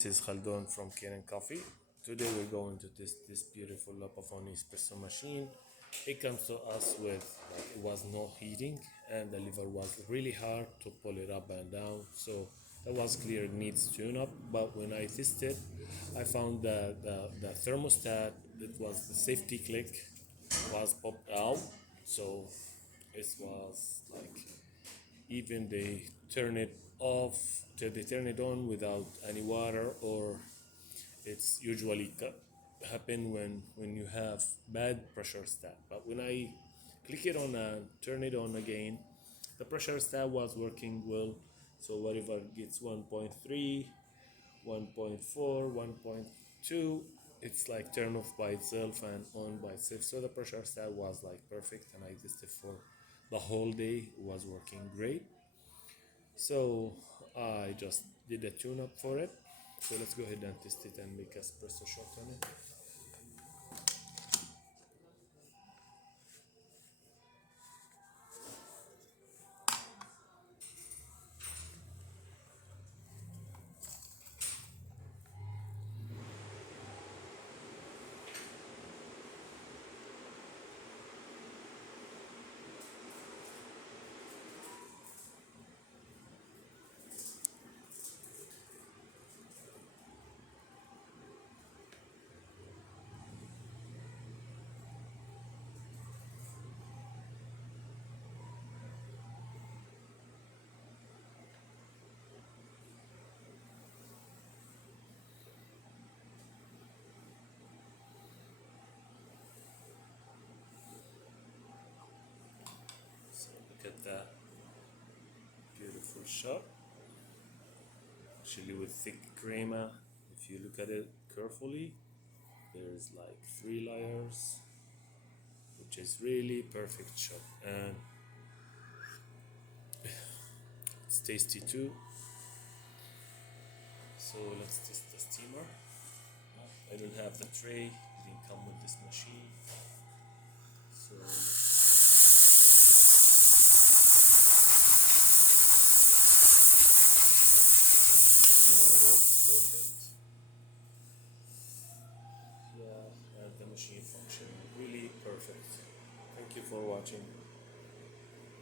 This is Khaldun from Kanen Coffee. Today we're going to test this beautiful Pavoni espresso machine. It comes to us with it was no heating and the lever was really hard to pull it up and down. So that was clear it needs tune up. But when I tested, I found that the thermostat, it was the safety click was popped out. So it was like even they turn it off they turn it on without any water, or it's usually happen when you have bad pressure stat. But when I click it on and turn it on again, the pressure stat was working well. So whatever gets 1.3, 1.4, 1.2, it's like turn off by itself and on by itself. So the pressure stat was like perfect, and I tested for the whole day. It was working great. So I just did a tune up for it. So let's go ahead and test it and make a espresso shot on it. So look at that beautiful shot. Actually with thick crema. If you look at it carefully, there's like 3 layers, which is really perfect shot, and it's tasty too. So let's test the steamer. I don't have the tray, it didn't come with this machine. So works perfect. Yeah, and the machine function really perfect. Thank you for watching.